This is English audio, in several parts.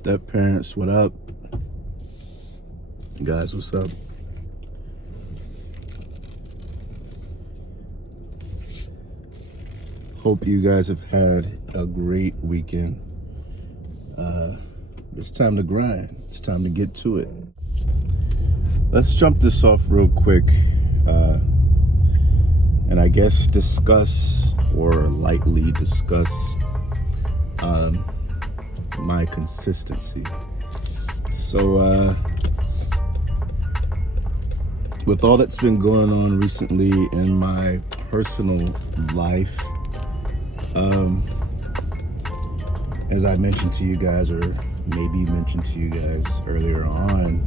Step parents, what up? Guys, what's up? Hope you guys have had a great weekend. It's time to grind. It's time to get to it. Let's jump this off real quick and I guess discuss or lightly discuss my consistency. So with all that's been going on recently in my personal life, as I mentioned to you guys, or maybe mentioned to you guys earlier on,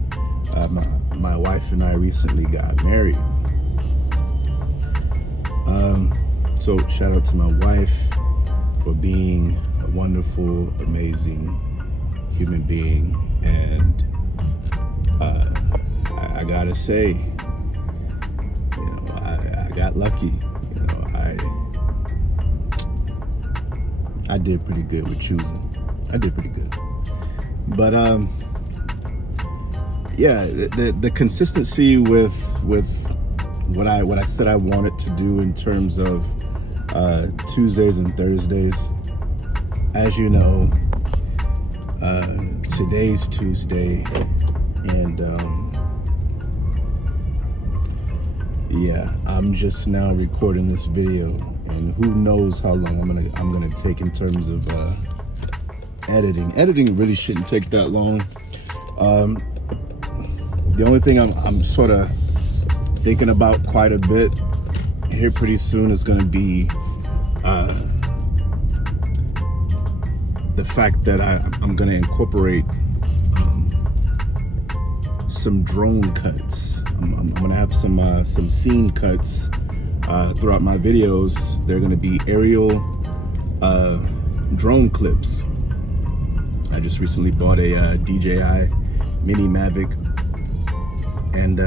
my wife and I recently got married. So shout out to my wife for being a wonderful, amazing human being, and I gotta say, you know, I got lucky. You know, I did pretty good with choosing. I did pretty good. But yeah, the consistency with what I said I wanted to do in terms of Tuesdays and Thursdays. As you know, today's Tuesday, and yeah, I'm just now recording this video, and who knows how long I'm gonna take in terms of editing. Editing really shouldn't take that long. The only thing I'm sort of thinking about quite a bit here pretty soon is going to be the fact that I'm going to incorporate some drone cuts. I'm going to have some scene cuts throughout my videos. They're going to be aerial drone clips. I just recently bought a DJI Mini Mavic, and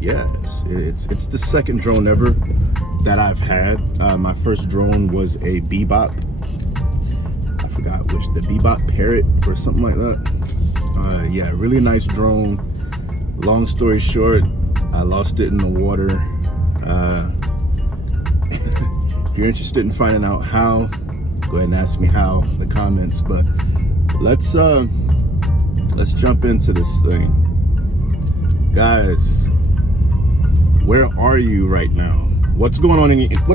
yeah, it's the second drone ever that I've had. My first drone was a Bebop. I forgot which, the Bebop Parrot or something like that. Yeah, really nice drone. Long story short, I lost it in the water. If you're interested in finding out how, go ahead and ask me how in the comments. But let's jump into this thing, guys. Where are you right now? What's going on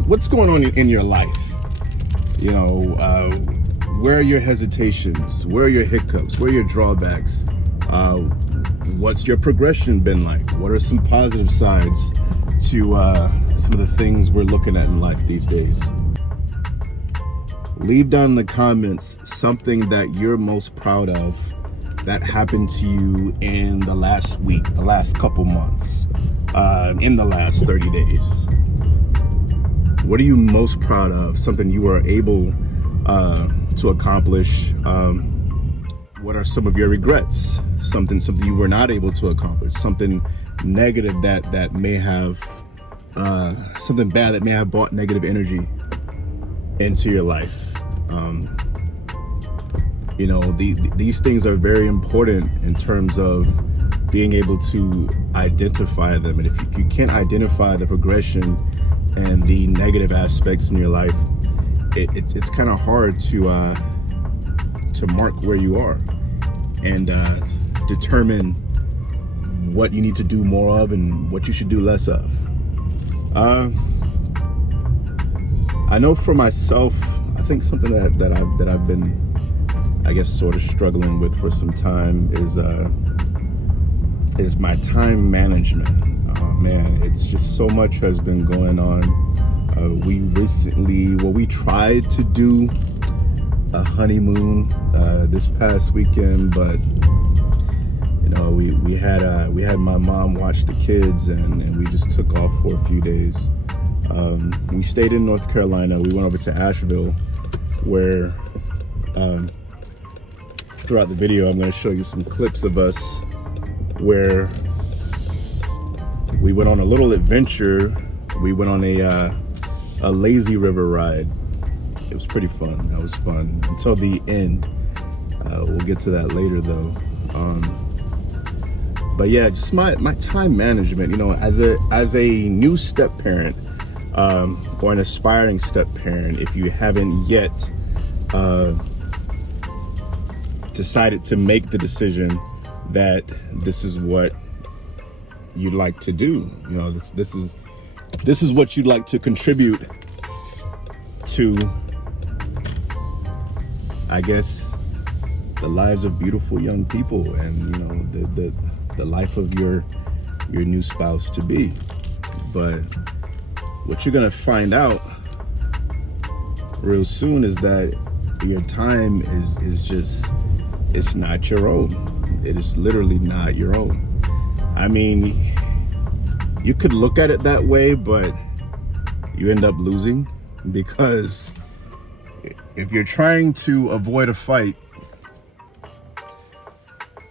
what's going on in your life? You know, where are your hesitations? Where are your hiccups? Where are your drawbacks? What's your progression been like? What are some positive sides to some of the things we're looking at in life these days? Leave down in the comments something that you're most proud of that happened to you in the last week, the last couple months, in the last 30 days. What are you most proud of? Something you were able to accomplish. What are some of your regrets? Something you were not able to accomplish. Something negative that may have, something bad that may have brought negative energy into your life. You know, these things are very important in terms of being able to identify them. And if you can't identify the progression and the negative aspects in your life, it's kind of hard to mark where you are and determine what you need to do more of and what you should do less of. I know for myself, I think something that I've been, I guess, sort of struggling with for some time is my time management. Man, it's just so much has been going on. We tried to do a honeymoon this past weekend, but you know, we had my mom watch the kids, and we just took off for a few days. We stayed in North Carolina. We went over to Asheville, where throughout the video I'm going to show you some clips of us where we went on a little adventure. We went on a lazy river ride. It was pretty fun. That was fun until the end. We'll get to that later though. But yeah, just my time management, you know, as a new step parent, or an aspiring step parent, if you haven't yet decided to make the decision that this is what you'd like to do, you know, this is what you'd like to contribute to, I guess, the lives of beautiful young people, and you know, the life of your new spouse to be. But what you're gonna find out real soon is that your time is just, it's not your own. It is literally not your own. I mean, you could look at it that way, but you end up losing, because if you're trying to avoid a fight,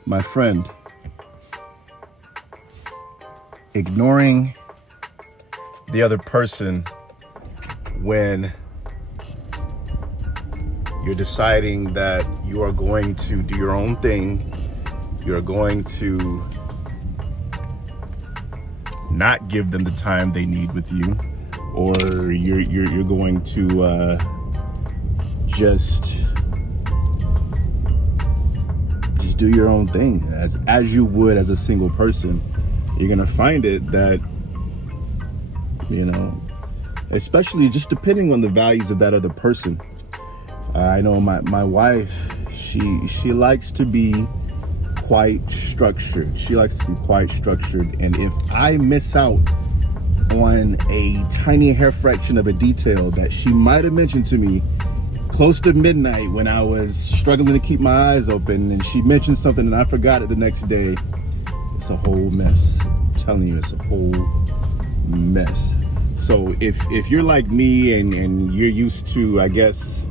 my friend, ignoring the other person when you're deciding that you are going to do your own thing, you're going to not give them the time they need with you, or you're going to just do your own thing as you would as a single person. You're gonna find it that, you know, especially just depending on the values of that other person. I know my wife, she likes to be quite structured. She likes to be quite structured. And if I miss out on a tiny hair fraction of a detail that she might have mentioned to me close to midnight when I was struggling to keep my eyes open, and she mentioned something and I forgot it the next day, it's a whole mess. I'm telling you, it's a whole mess. So if you're like me and you're used to, I guess,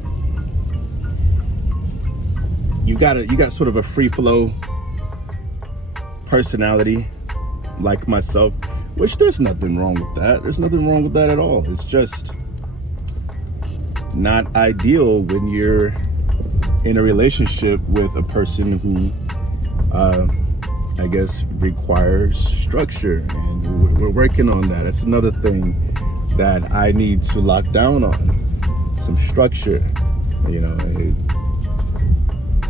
you got sort of a free flow personality like myself, which there's nothing wrong with that. There's nothing wrong with that at all. It's just not ideal when you're in a relationship with a person who I guess requires structure, and we're working on that. That's another thing that I need to lock down on, some structure. You know,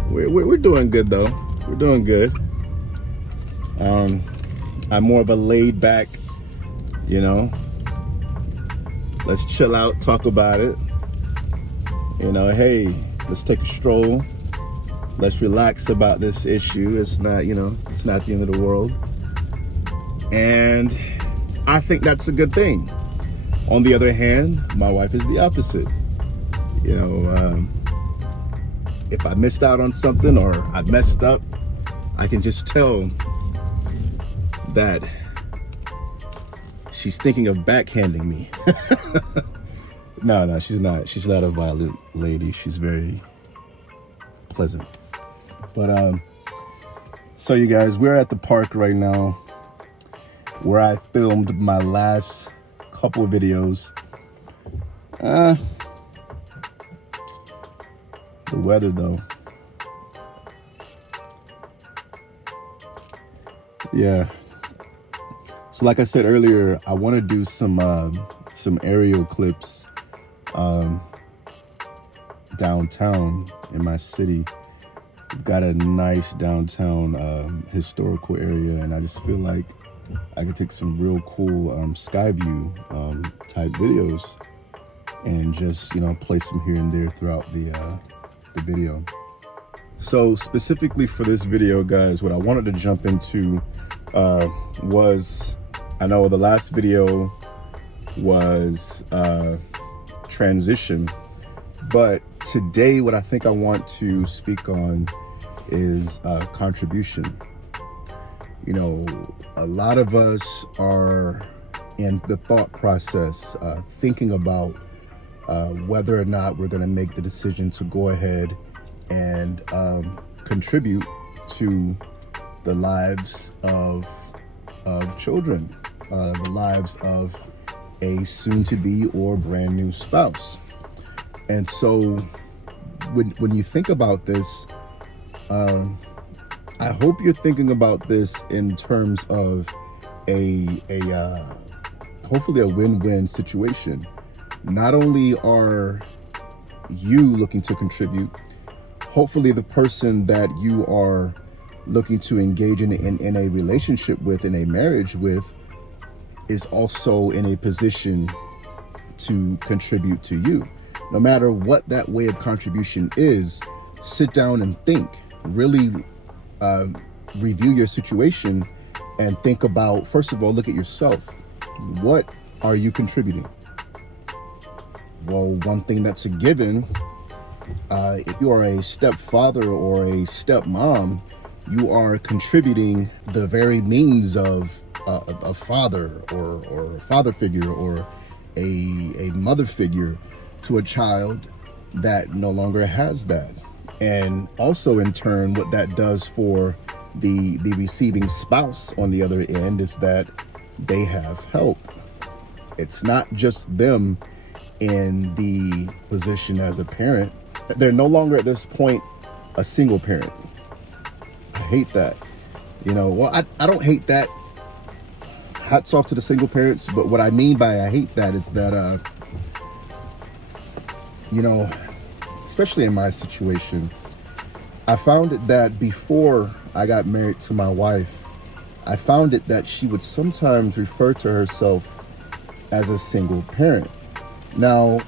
we're doing good though. We're doing good. I'm more of a laid back, you know, let's chill out, talk about it. You know, hey, let's take a stroll. Let's relax about this issue. It's not, you know, it's not the end of the world. And I think that's a good thing. On the other hand, my wife is the opposite. You know, if I missed out on something or I messed up, I can just tell that she's thinking of backhanding me. No, she's not. She's not a violent lady. She's very pleasant. But so you guys, we're at the park right now where I filmed my last couple of videos. The weather though. Yeah. So like I said earlier, I want to do some aerial clips downtown in my city. We've got a nice downtown historical area, and I just feel like I could take some real cool sky view type videos and just, you know, place them here and there throughout the video. So specifically for this video, guys, what I wanted to jump into was, I know the last video was transition, but today what I think I want to speak on is contribution. You know, a lot of us are in the thought process, thinking about whether or not we're going to make the decision to go ahead and contribute to the lives of children, the lives of a soon-to-be or brand new spouse. And so when you think about this, I hope you're thinking about this in terms of a hopefully a win-win situation. Not only are you looking to contribute, hopefully the person that you are looking to engage in a relationship with, in a marriage with, is also in a position to contribute to you. No matter what that way of contribution is, sit down and think. Really review your situation and think about, first of all, look at yourself. What are you contributing? Well, one thing that's a given, if you are a stepfather or a stepmom, you are contributing the very means of a father or a father figure or a mother figure to a child that no longer has that. And also in turn, what that does for the receiving spouse on the other end is that they have help. It's not just them in the position as a parent. They're no longer at this point a single parent. I hate that. Well, I don't hate that. Hats off to the single parents. But what I mean by I hate that is that, especially in my situation, I found it that before I got married to my wife, I found it that she would sometimes refer to herself as a single parent. Now,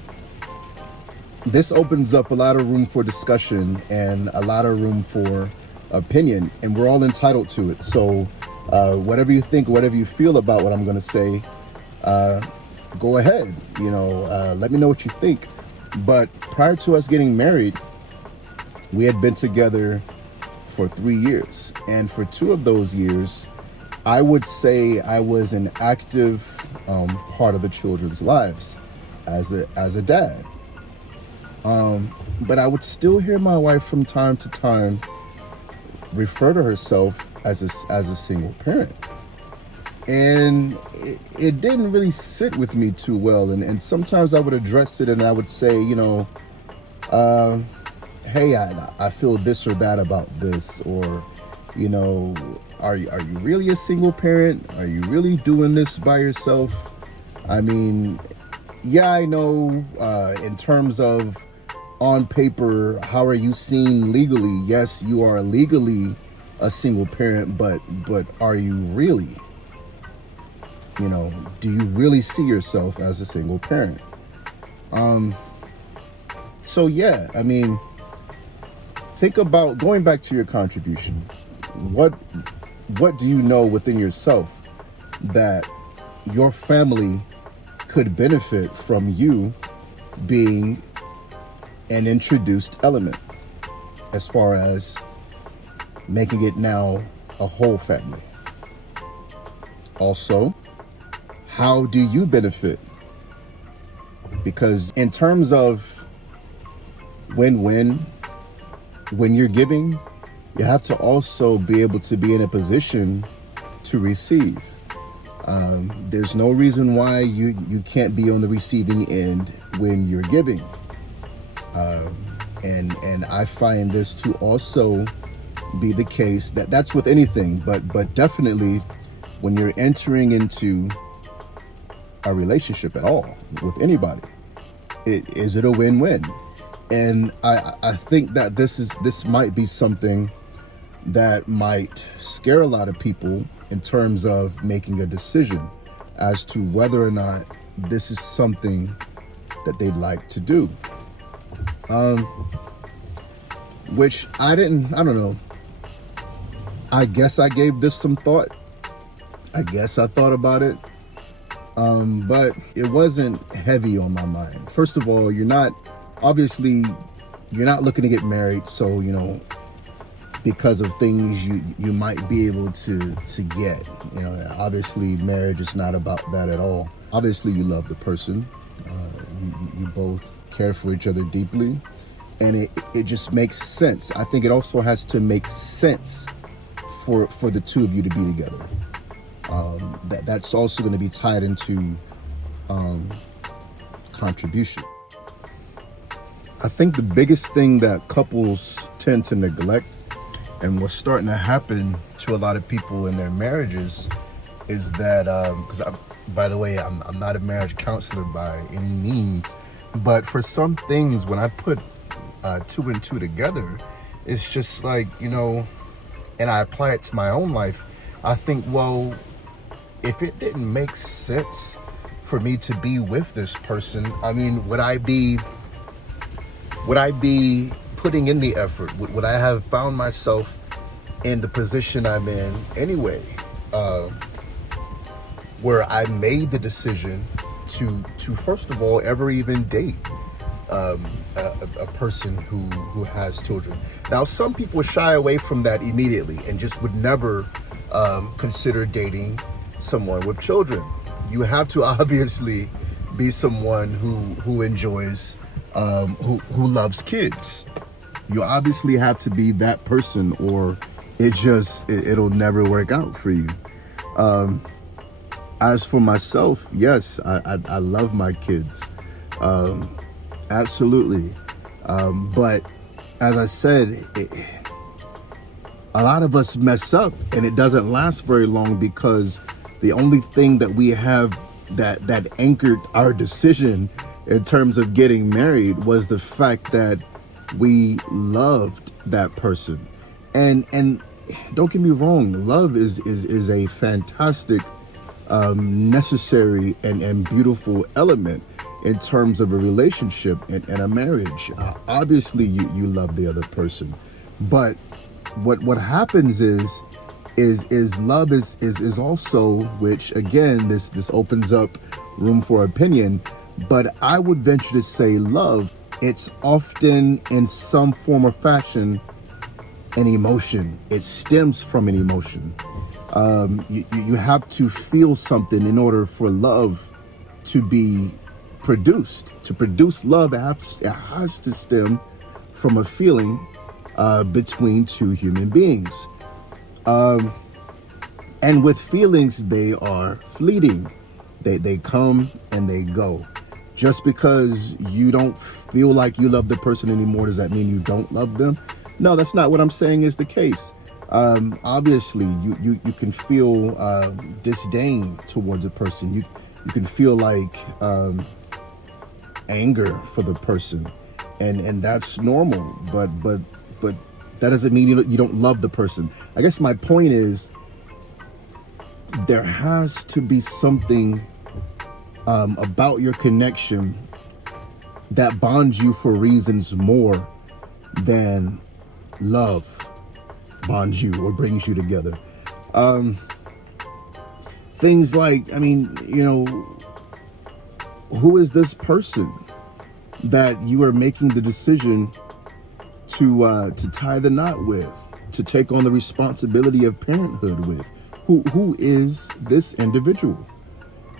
this opens up a lot of room for discussion and a lot of room for opinion, and we're all entitled to it. So whatever you think, whatever you feel about what I'm going to say, go ahead. Let me know what you think. But prior to us getting married, we had been together for 3 years. And for 2 of those years, I would say I was an active part of the children's lives as a dad. But I would still hear my wife from time to time refer to herself as a single parent. And it didn't really sit with me too well. And sometimes I would address it and I would say, hey, I feel this or that about this, or, are you really a single parent? Are you really doing this by yourself? I mean, yeah, I know in terms of on paper, how are you seen legally? Yes, you are legally a single parent, but are you really? Do you really see yourself as a single parent? So yeah, I mean, think about going back to your contribution. What do you know within yourself that your family could benefit from you being an introduced element, as far as making it now a whole family? Also, how do you benefit? Because in terms of win-win, when you're giving, you have to also be able to be in a position to receive. There's no reason why you can't be on the receiving end when you're giving. And I find this to also be the case that's with anything, but definitely when you're entering into a relationship at all with anybody, is it a win-win? And I think that this might be something that might scare a lot of people in terms of making a decision as to whether or not this is something that they'd like to do. Which I don't know. I guess I gave this some thought. I guess I thought about it. But it wasn't heavy on my mind. First of all, you're not looking to get married, so because of things you might be able to get. Obviously marriage is not about that at all. Obviously you love the person. You both care for each other deeply, and it just makes sense. I think it also has to make sense for the two of you to be together. That's also going to be tied into contribution. I think the biggest thing that couples tend to neglect And what's starting to happen to a lot of people in their marriages is that, because by the way, I'm not a marriage counselor by any means, but for some things, when I put two and two together, it's just like, and I apply it to my own life, I think, well, if it didn't make sense for me to be with this person, I mean, would I be putting in the effort? Would I have found myself in the position I'm in anyway, where I made the decision to first of all ever even date a person who has children? Now, some people shy away from that immediately and just would never consider dating someone with children. You have to obviously be someone who enjoys, who loves kids. You obviously have to be that person, or it'll never work out for you. As for myself, yes, I love my kids, absolutely. But as I said, a lot of us mess up, and it doesn't last very long, because the only thing that we have that anchored our decision in terms of getting married was the fact that we loved that person. And don't get me wrong, love is a fantastic, necessary and beautiful element in terms of a relationship and a marriage. Obviously you love the other person, but what happens is love is also, which again, this opens up room for opinion, but I would venture to say love, it's often in some form or fashion an emotion. It stems from an emotion. You have to feel something in order for love to be produced. To produce love, it has to stem from a feeling between two human beings. And with feelings, they are fleeting. They come and they go. Just because you don't feel like you love the person anymore, does that mean you don't love them? No, that's not what I'm saying is the case. Obviously, you can feel disdain towards a person. You can feel like anger for the person, and that's normal. But that doesn't mean you don't love the person. I guess my point is, there has to be something about your connection that bonds you for reasons more than love bonds you or brings you together. Things like, who is this person that you are making the decision to tie the knot with, to take on the responsibility of parenthood with? Who is this individual?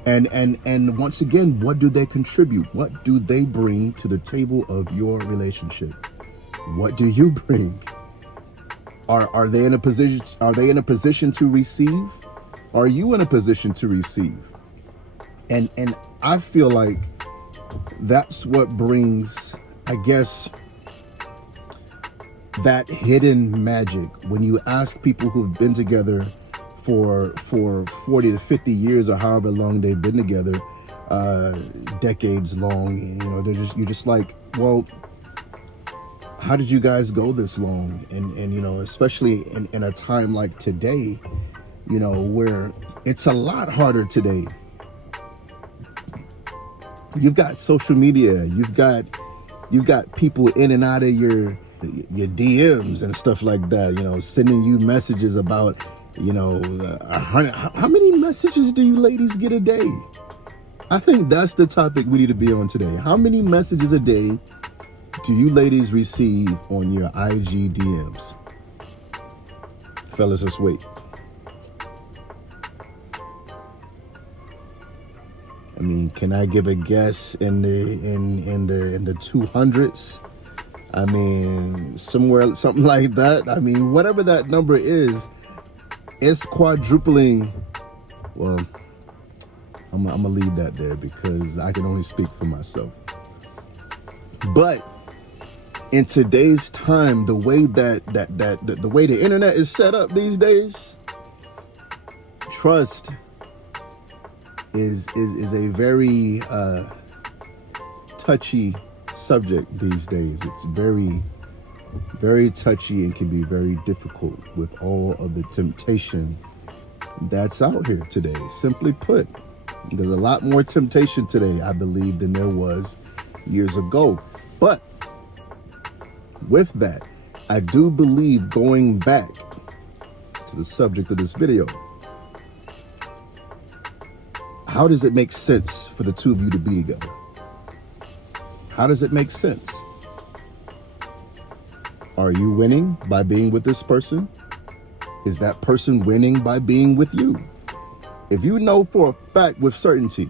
And once again, what do they contribute? What do they bring to the table of your relationship? What do you bring? Are they in a position to receive? Are you in a position to receive? And I feel like that's what brings, I guess, that hidden magic. When you ask people who've been together for 40 to 50 years or however long they've been together, decades long, you're just like, well, how did you guys go this long? And especially in a time like today, where it's a lot harder today. You've got social media, you've got people in and out of your DMs and stuff like that, sending you messages about, how many messages do you ladies get a day? I think that's the topic we need to be on today. How many messages a day do you ladies receive on your IG DMs? Fellas, let's wait. I mean, can I give a guess in the 200s? I mean, somewhere, something like that. I mean, whatever that number is, it's quadrupling. Well, I'm gonna leave that there because I can only speak for myself. But in today's time, the way the way the internet is set up these days, trust is a very touchy subject these days. It's very, very touchy and can be very difficult with all of the temptation that's out here today. Simply put, there's a lot more temptation today, I believe, than there was years ago. But with that, I do believe, going back to the subject of this video, how does it make sense for the two of you to be together? How does it make sense? Are you winning by being with this person? Is that person winning by being with you? If you know for a fact with certainty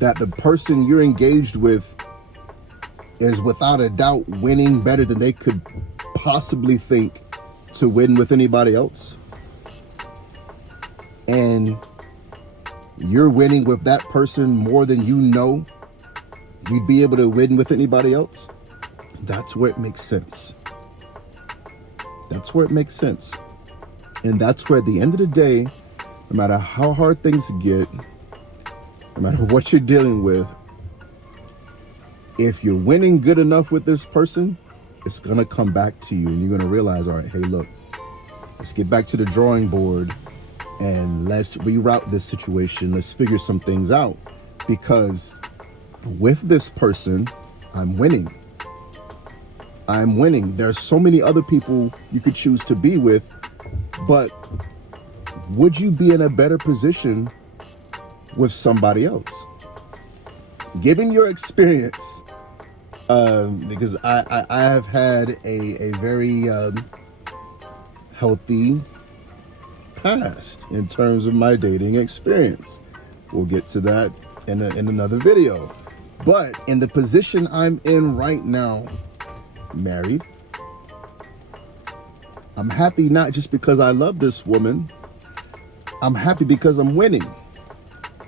that the person you're engaged with is without a doubt winning better than they could possibly think to win with anybody else, and you're winning with that person more than you know you'd be able to win with anybody else, that's where it makes sense. That's where it makes sense. And that's where, at the end of the day, no matter how hard things get, no matter what you're dealing with, if you're winning good enough with this person, it's going to come back to you, and you're going to realize, all right, hey, look, let's get back to the drawing board and let's reroute this situation. Let's figure some things out, because with this person, I'm winning. I'm winning. There's so many other people you could choose to be with, but would you be in a better position with somebody else? Given your experience, because I have had a very healthy past in terms of my dating experience. We'll get to that in another video. But in the position I'm in right now, married, I'm happy not just because I love this woman. I'm happy because I'm winning.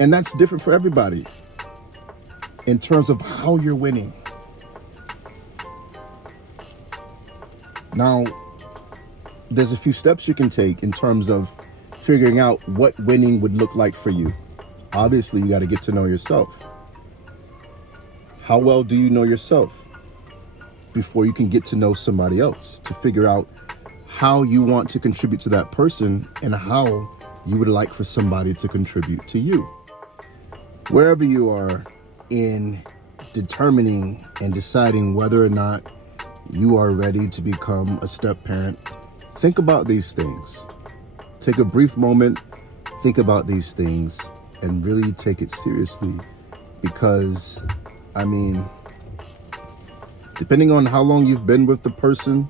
And that's different for everybody in terms of how you're winning. Now, there's a few steps you can take in terms of figuring out what winning would look like for you. Obviously, you got to get to know yourself. How well do you know yourself before you can get to know somebody else, to figure out how you want to contribute to that person and how you would like for somebody to contribute to you? Wherever you are in determining and deciding whether or not you are ready to become a step parent, think about these things. Take a brief moment, think about these things, and really take it seriously. Because, I mean, depending on how long you've been with the person,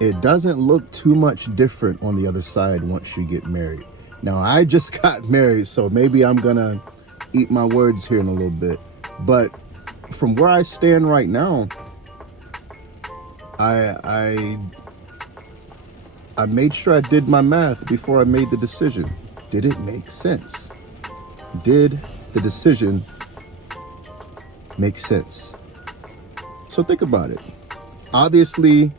it doesn't look too much different on the other side once you get married. Now, I just got married, so maybe I'm gonna eat my words here in a little bit. But from where I stand right now, I made sure I did my math before I made the decision. Did it make sense? Did the decision make sense? So think about it. Obviously,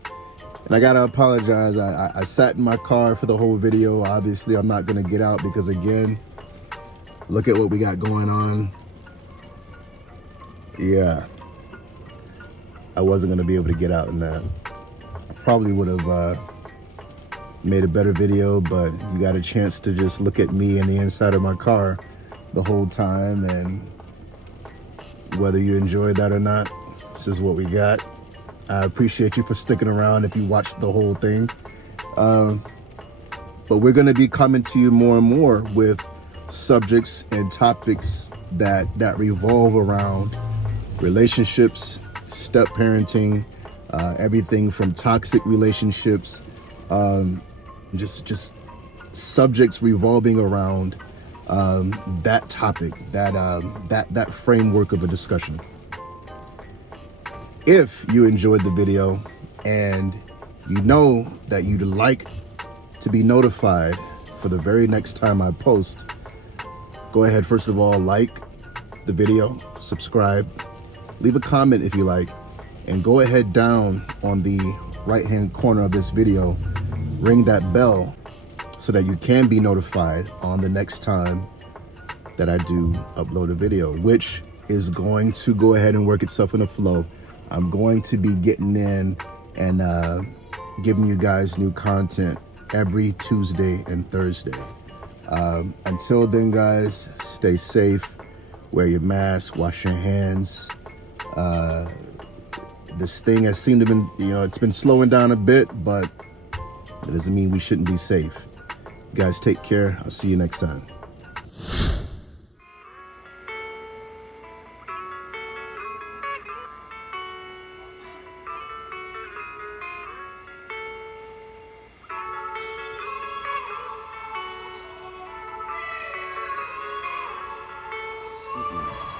and I gotta apologize, I sat in my car for the whole video. Obviously, I'm not gonna get out because, again, look at what we got going on. Yeah, I wasn't gonna be able to get out in that. I probably would have made a better video, but you got a chance to just look at me in the inside of my car the whole time, and whether you enjoyed that or not, this is what we got. I appreciate you for sticking around if you watched the whole thing. But we're going to be coming to you more and more with subjects and topics that revolve around relationships, step parenting, everything from toxic relationships, just subjects revolving around that topic, that framework of a discussion. If you enjoyed the video and you know that you'd like to be notified for the very next time I post, go ahead, first of all, like, the video, subscribe, leave a comment if you like, and go ahead down on the right-hand corner of this video, ring that bell so that you can be notified on the next time that I do upload a video, which is going to go ahead and work itself in a flow. I'm going to be getting in and giving you guys new content every Tuesday and Thursday. Until then, guys, stay safe, wear your mask, wash your hands. This thing has seemed to been, it's been slowing down a bit, but that doesn't mean we shouldn't be safe. You guys take care. I'll see you next time. Mm-mm.